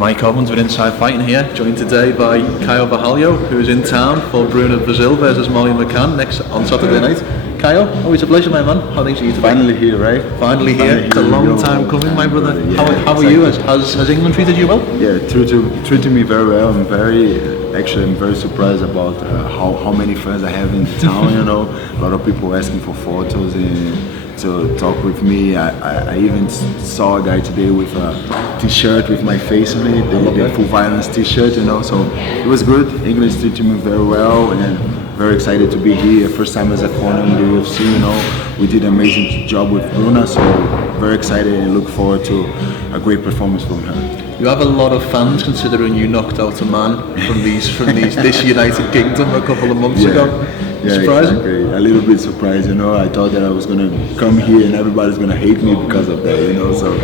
Mike Owens with Inside Fighting here, joined today by Caio Borralho, who is in town for Bruno Brazil versus Molly McCann next on Saturday night. Caio, always a pleasure, my man. How things are you today? Finally here, right? Finally here. It's a long time coming, my brother. Yeah, how are you? Has England treated you well? Yeah, treated me very well. I'm very surprised about how many fans I have in town. You know, a lot of people asking for photos and to talk with me. I even saw a guy today with a t-shirt with my face on it, the Full Violence t-shirt, you know, so it was good. English treated me very well and very excited to be here. First time as a corner in the UFC, you know. We did an amazing job with Bruna, so very excited and look forward to a great performance from her. You have a lot of fans considering you knocked out a man from this United Kingdom a couple of months ago. Yeah, surprising? Exactly. A little bit surprised, you know. I thought that I was gonna come here and everybody's gonna hate me because of that, you know. So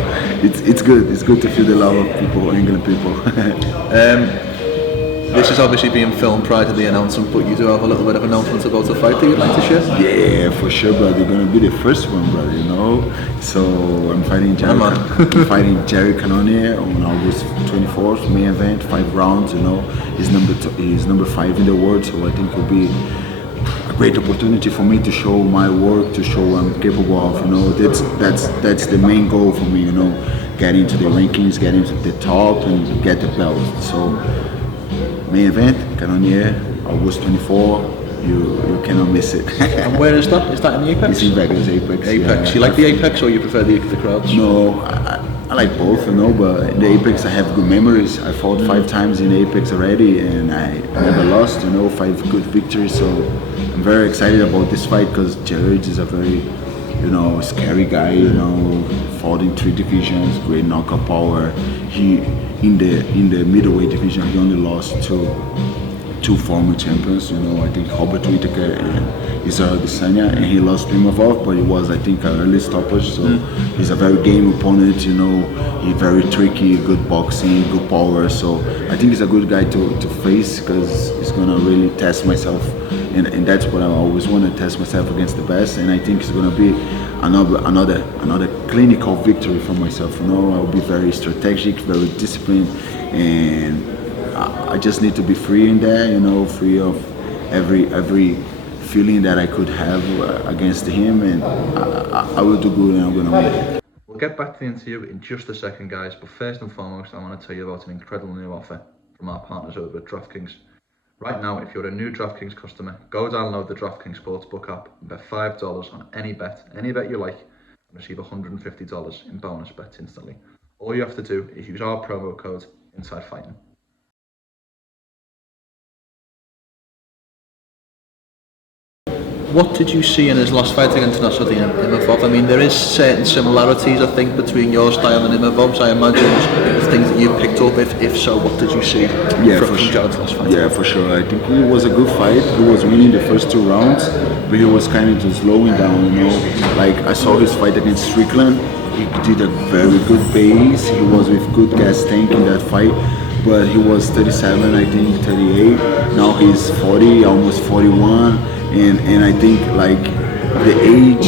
it's good. It's good to feel the love of people, England people. This is obviously being filmed prior to the announcement, but you do have a little bit of announcement about the fight that you'd like to share? Yeah, for sure, brother. You're gonna be the first one, brother, you know. So I'm fighting Jared Cannonier on August 24th, main event, 5 rounds, you know. He's number 5 in the world, so I think it will be a great opportunity for me to show my work, to show what I'm capable of, you know. That's the main goal for me, you know. Get into the rankings, get into the top and get the belt. So main event, Cannonier, August 24, you cannot miss it. And where is that? Is that in the APEX? It's in Vegas, APEX. APEX. Yeah. You like the APEX or you prefer the crowds? No, I like both, you know, but in the APEX I have good memories. I fought 5 times in APEX already and I never lost, you know, 5 good victories. So I'm very excited about this fight because Jared is a very, you know, scary guy, you know, fought in 3 divisions, great knockout power. He in the middleweight division he only lost to 2 former champions, you know. I think Robert Whittaker and Israel Adesanya, and he lost to Imavov, but it was, I think, an early stoppage. So he's a very game opponent, you know. He's very tricky, good boxing, good power. So I think he's a good guy to face because he's gonna really test myself, and that's what I always want to test myself against the best. And I think it's gonna be another clinical victory for myself. You know, I'll be very strategic, very disciplined, and I just need to be free in there, you know, free of every feeling that I could have against him, and I will do good and I'm gonna win. We'll get back to the interview in just a second, guys, but first and foremost I want to tell you about an incredible new offer from our partners over at DraftKings. Right now, if you're a new DraftKings customer, go download the DraftKings Sportsbook app and bet $5 on any bet you like, and receive $150 in bonus bets instantly. All you have to do is use our promo code INSIDEFIGHTING. What did you see in his last fight against Nasruddin Imavov? I mean, there is certain similarities, I think, between your style and Imavov's. I imagine the things that you picked up. If so, what did you see from Jared's last fight? Yeah, for sure. I think it was a good fight. He was winning the first 2 rounds, but he was kind of just slowing down, you know. Like, I saw his fight against Strickland. He did a very good pace. He was with good gas tank in that fight. But he was 37, I think, 38. Now he's 40, almost 41. And I think, like, the age,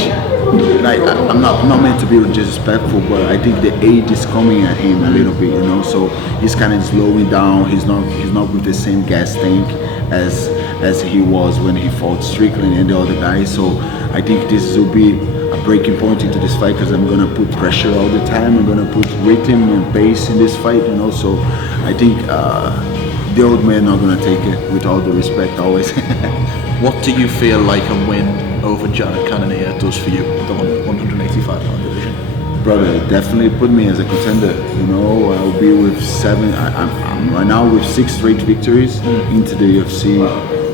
like, I'm not meant to be disrespectful, but I think the age is coming at him a little bit, you know. So he's kind of slowing down. He's not with the same gas tank as he was when he fought Strickland and the other guys. So I think this will be a breaking point into this fight because I'm gonna put pressure all the time. I'm gonna put rhythm and pace in this fight, you know. So I think the old man not gonna take it, with all the respect always. What do you feel like a win over Jared Cannonier does for you, the 185-pound division? Brother, definitely put me as a contender. You know, I'll be with 7. I'm right now with 6 straight victories into the UFC.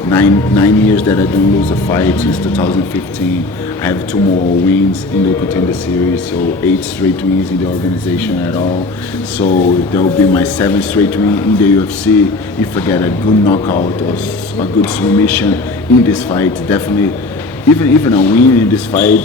9 years that I don't lose a fight since 2015. I have 2 more wins in the contender series, so 8 straight wins in the organization at all. So that will be my 7th straight win in the UFC. If I get a good knockout or a good submission in this fight, definitely, even a win in this fight.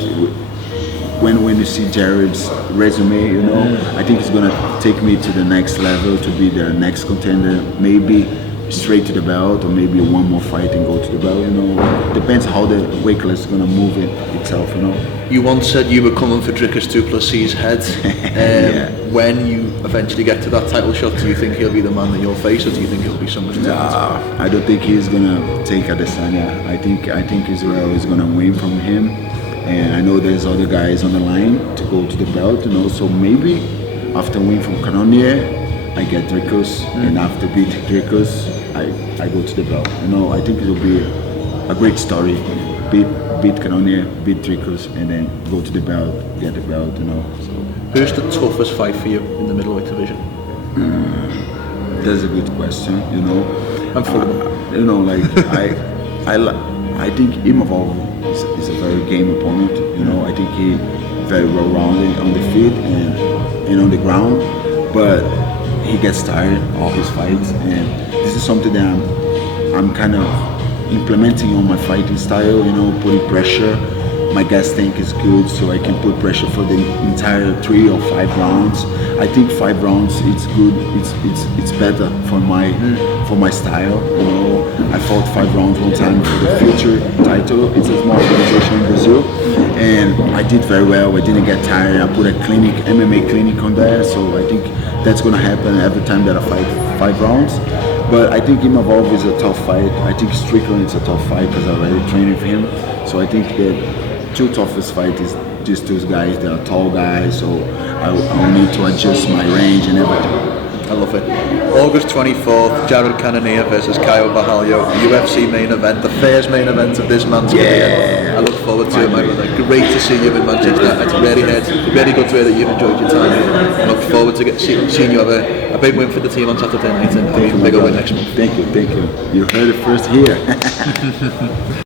When you see Jared's resume, you know, I think it's gonna take me to the next level to be the next contender, maybe straight to the belt, or maybe one more fight and go to the belt. You know, depends how the weight class is gonna move itself. You know. You once said you were coming for Dricus to Plessis' head. Yeah. When you eventually get to that title shot, do you think he'll be the man that you'll face, or do you think he'll be someone different? I don't think he's gonna take Adesanya. I think Israel is gonna win from him, and I know there's other guys on the line to go to the belt. You know, so maybe after win from Cannonier, I get Dricus, and after beat Dricus, I go to the belt. You know, I think it will be a great story. Beat Cannonier, beat Dricus, and then go to the belt, get the belt. You know. So. Who's the toughest fight for you in the middleweight division? That's a good question. You know, I'm full of them. You know, like I think Imavov is a very game opponent. You know, I think he very well rounded on the feet and on the ground, but he gets tired of his fights, and this is something that I'm kind of implementing on my fighting style. You know, putting pressure. My gas tank is good, so I can put pressure for the entire 3 or 5 rounds. I think 5 rounds it's good. It's better for my style. You know, I fought 5 rounds one time for the future title. It's a small organization in Brazil, and I did very well. I didn't get tired. I put a clinic, MMA clinic on there, so I think that's gonna happen every time that I fight 5 rounds. But I think Imavov is a tough fight. I think Strickland is a tough fight because I already trained with him. So I think the 2 toughest fight is just those guys. They are tall guys, so I'll need to adjust my range and everything. I love it. August 24th, Jared Cannonier versus Caio Borralho, UFC main event, the first main event of this man's career. I look forward to it, my brother. Great to see you in Manchester. It's really good to hear that you've enjoyed your time. I look forward to seeing you have a big win for the team on Saturday night and an even bigger win next month. Thank you. You heard it first here.